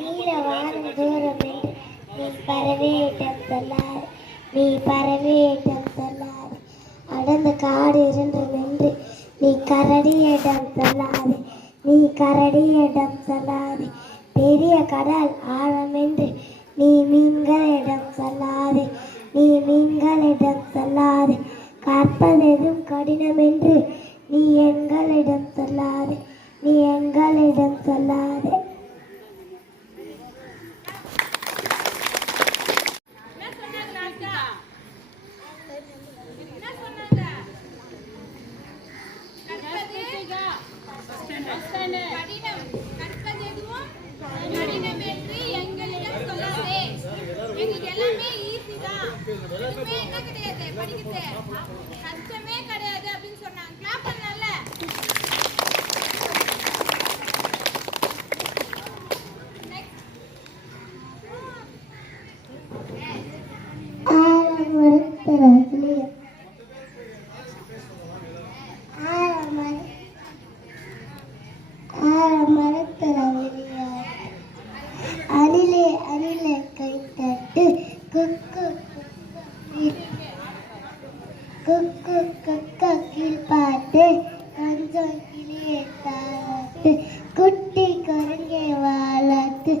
நீல வானம் தூரம் என்று நீ பறவையிடம் சொல்லாது, நீ பறவையிடம் சொல்லாது. அடர்ந்த காடு இருண்டும் என்று நீ கரடியிடம் சொல்லாது, நீ கரடியிடம் சொல்லாது. பெரிய கடல் ஆழம் என்று நீ மீன்களிடம் சொல்லாது, நீ மீன்களிடம் சொல்லாது. கற்பதெதும் கடினம் என்று நீ எண்களிடம் சொல்லாது, நீ எண்களிடம் சொல்லாது. கஷ்டமே கிடையாது அப்படின்னு சொன்னாங்க. கிளாப் பண்ணல. அணிலே அணிலே கை தட்டு குக்கு குக்கு குக்கு கீழ் பாட்டு கொஞ்சம் கிளியே தாளாட்டு குட்டி குரங்கே வாழாட்டு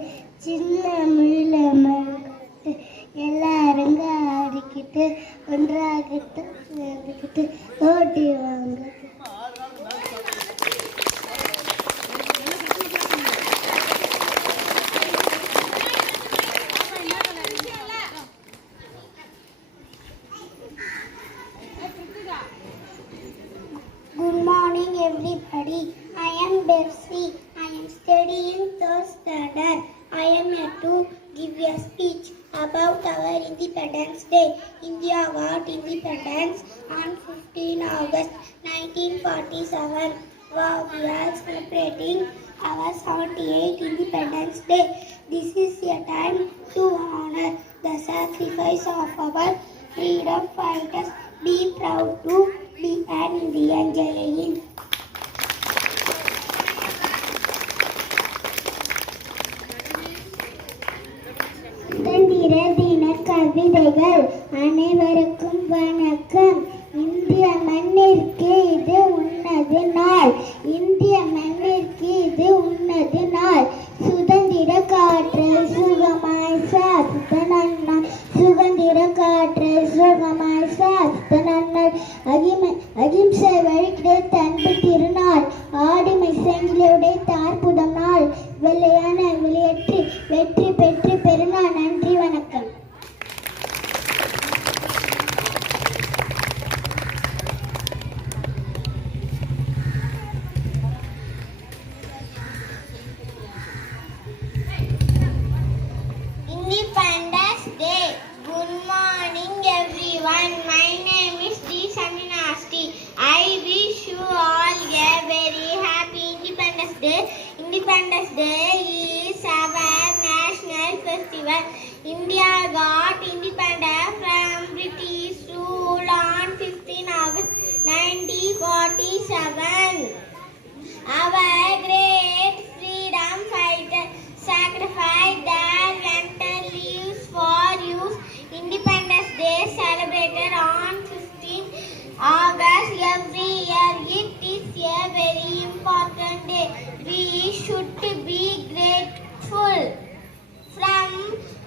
சின்ன முள்ள மழுட்டு எல்லாரும் ஆடிக்கிட்டு ஒன்றாகிட்டு சேர்ந்துக்கிட்டு ஓட்டி வாங்க. Good morning everybody. I am Betsy. I am studying third standard. I am here to give a speech about our Independence Day. India got independence on 15 August 1947. Wow, we are celebrating our 78th Independence Day. This is a time to honor the sacrifice of our freedom fighters. Be proud to be an Indian. Jai Hind. சுதந்திர தின கவிதைகள். அனைவருக்கும் வணக்கம். இந்திய மண்ணிற்கு இது உன்னது நாள், இந்திய மண்ணிற்கு இது உன்னது நாள். சுதந்திர காற்றை சுகமாய் சுவாசித்த நன்னாள், சுதந்திர காற்றை சுகமாய் சுவாசித்த நன்னாள். அகிம்சை வழி கிடைத்த அன்பு திருநாள், ஆடிமை செங்கிலுடைய தார்புடம் நாள். வெள்ளையான வெளியேற்றி வெற்றி பெற்று பெருநாள். நன்றி, வணக்கம். Independence Day. Good morning everyone. My name is D. Saminasti. I wish you all a very happy Independence Day. Independence Day is our national festival. India got independence from British rule on 15 August 1947. Our great freedom fighters sacrificed their mental lives for youth. Independence Day celebrated on 15 August every year. It is a very important day. We should be grateful from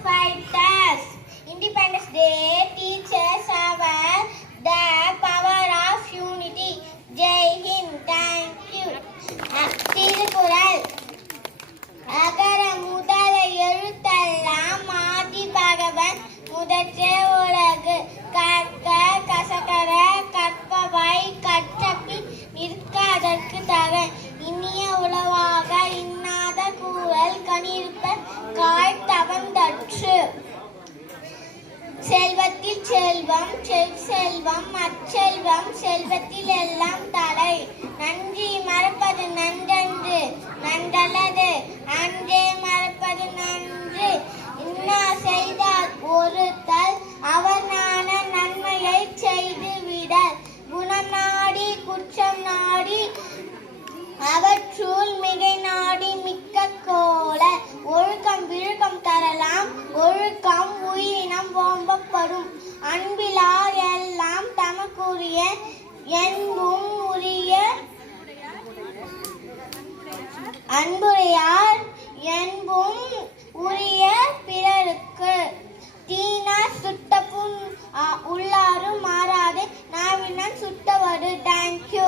fighters. Independence Day teaches our the power of unity. Jai Hind. Thank you. Thirukkural. அகர முதல எழுத்தெல்லாம் ஆதி பகவன் முதற்றே உலகு. கற்க கசகர கற்பவை கற்றபின் நிற்காதற்கு தகன். இனிய உளவாக இன்னாத கூறல் கனியிருப்ப காய் தவந்தற்று. செல்வத்தில் செல்வம் செல்வம் அச்செல்வம் செல்வத்தில் எல்லாம் தலை. நன்றி மறப்பது நன்றன்று நன்றல்லது, அன்றே மறப்பது நன்று. இன்னா செய்தால் ஒருத்தல் அவர் நாண நன்மையை செய்து விடல். குணம் நாடி குற்றம் நாடி அவற்றுள் மிகை நாடி மிக்க கோல. ஒழுக்கம் ஒழுக்கம் உயிரினம் ஓம்பப்படும். அன்பிலார் எல்லாம் தமக்குரிய என்பும் உரிய அன்புடையார் என்பும் உரிய பிறருக்கு. தீனார் சுட்ட புண் உள்ளாரும் மாறாது நாவினான் சுட்டவடு. Thank you.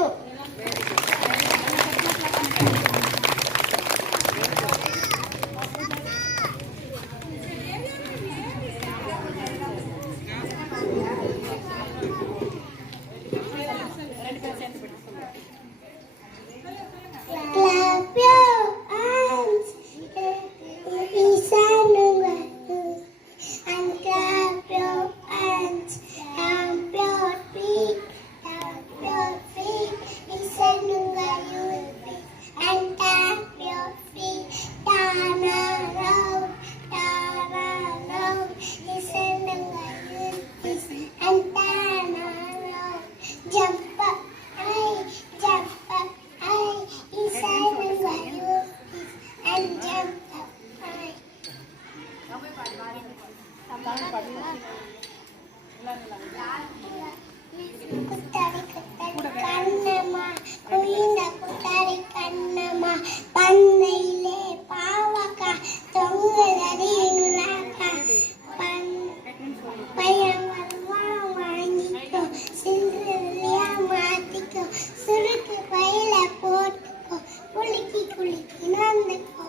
Clap your hands, and clap your hands, stamp your feet, listen and tap your feet, turn around, listen and turn around, jump up high, listen and jump up high. குத்தாரி கண்ணம்மா குயில குத்தாரி கண்ணம்மா பண்ணையிலே பாவக்கா தொங்குதடி நுலாக்கா பையன் வருவான் வாங்கிக்கோ சிறுலியா மாத்திக்கோ சுருக்கு பையில போட்டுக்கோ குலுக்கி குலுக்கி நடந்துக்கோ.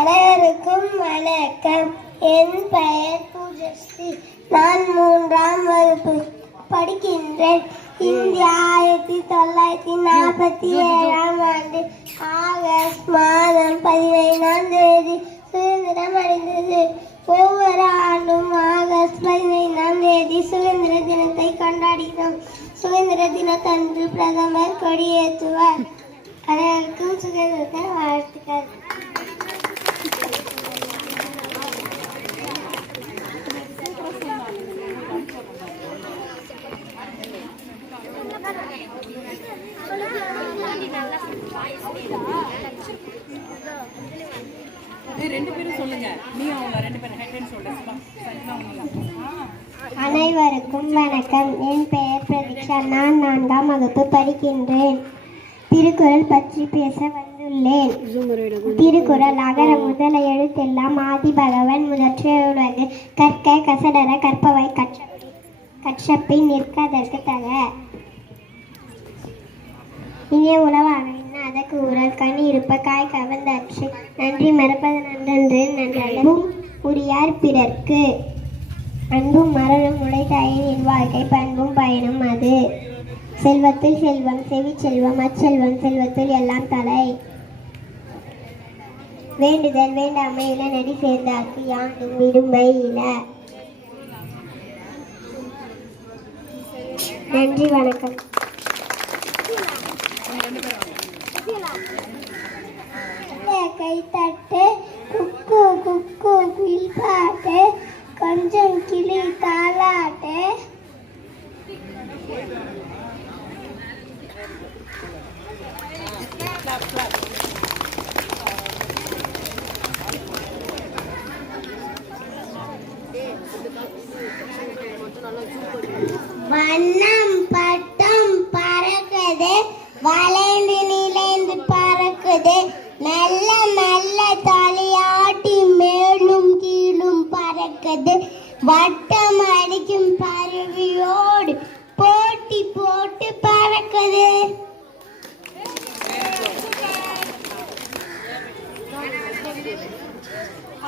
அனைவருக்கும் வணக்கம். என் பெயர் பூஜஸ்ரீ. நான் 3ஆம் வகுப்பு படிக்கின்றேன். இந்தியா 1947ஆம் ஆண்டு ஆகஸ்ட் மாதம் 15ஆம் தேதி சுதந்திரம் அடைந்தது. ஒவ்வொரு ஆண்டும் ஆகஸ்ட் 15ஆம் தேதி சுதந்திர தினத்தை கொண்டாடுகிறோம். சுதந்திர தினத்தன்று பிரதமர் கொடியேற்றுவார். அனைவருக்கும் சுதந்திர வாழ்த்துக்கள். அனைவருக்கும் வணக்கம். என் பெயர் பிரதீக்ஷா. நான் 4ஆம் வகுப்பு படிக்கின்றேன். திருக்குறள் பற்றி பேச வந்துள்ளேன். திருக்குறள் அகர முதல எழுத்தெல்லாம் ஆதி பகவன் முதற்றே உலகு. கற்க கசடர கற்பவை கற்றபின் நிற்கதற்கு தக. இனிய உணவாக அதற்கு உரல் கனி இருப்ப காய் கவர்ந்தற்று. நன்றி மறப்பது நன்றன்று நன்றன்பும் உரியார் பிறர்க்கு. அன்பும் மரணம் உடைத்தாயின் வாழ்க்கை பண்பும் பயனும் அது. செல்வத்தில் செல்வம் செவி செல்வம் அச்செல்வம் செல்வத்தில் எல்லாம் தலை. வேண்டுதல் வேண்டாமை இல நடி சேர்ந்தார்க்கு யாண்டும் விடுமை இல. நன்றி வணக்கம். கைத்தட்டு குக்கு குக்கு கில்பாட்டு கொஞ்சம் கிளி தாளாட்டு. வண்ணம் பட்டம் பறக்குது வளைந்து நிலைந்து பறக்குது. மெல்ல மெல்ல தலையாட்டி மேலும் கீழும் பறக்குது. வட்டம் அடிக்கும் பறவையோடு போட்டி போட்டு பறக்குது.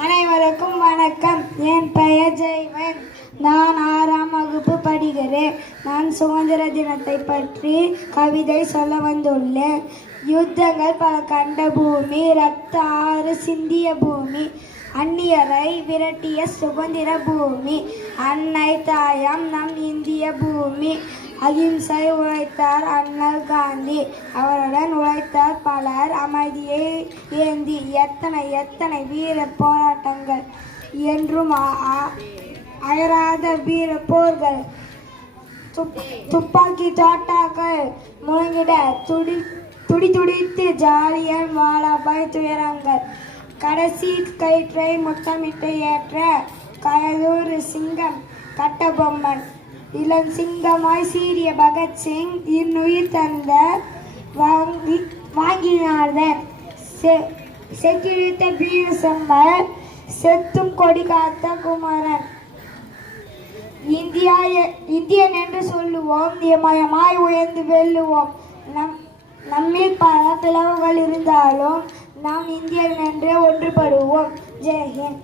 அனைவருக்கும் வணக்கம். என் பெயர் ஜெய்வன். நான் 6ஆம் வகுப்பு படிக்கிறேன். நான் சுதந்திர தினத்தை பற்றி கவிதை சொல்ல வந்துள்ளேன். யுத்தங்கள் பல கண்ட பூமி, ரத்த ஆறு சிந்திய பூமி, அந்நியரை விரட்டிய சுதந்திர பூமி, அன்னை தாயாம் நம் இந்திய பூமி. அகிம்சை உழைத்தார் அண்ணல் காந்தி, அவருடன் உழைத்தார் பலர் அமைதியை ஏந்தி. எத்தனை எத்தனை வீர போராட்டங்கள், என்றும் அயராத வீர போர்கள், துப்பாக்கி தோட்டாக்கள் முழங்கிட துடித்து ஜாலியன் வாலாபாய் துயரங்கள். கடைசி கயிற்றை முத்தமிட்டு ஏற்ற கயலூர் சிங்கம் கட்டபொம்மன். இளம் சிங்கமாய் சீரிய பகத்சிங் இன்னுயிர் தந்த வாங்கினார்தன். செக்கிழித்த வீர செம்மல் செத்தும் கொடி காத்த குமரன். இந்தியன் என்று சொல்லுவோம், இமயமாய் உயர்ந்து வெல்லுவோம். நம்மில் பல பிளவுகள் இருந்தாலும் நாம் இந்தியன் என்று ஒன்றுபடுவோம். ஜெய் ஹிந்த்.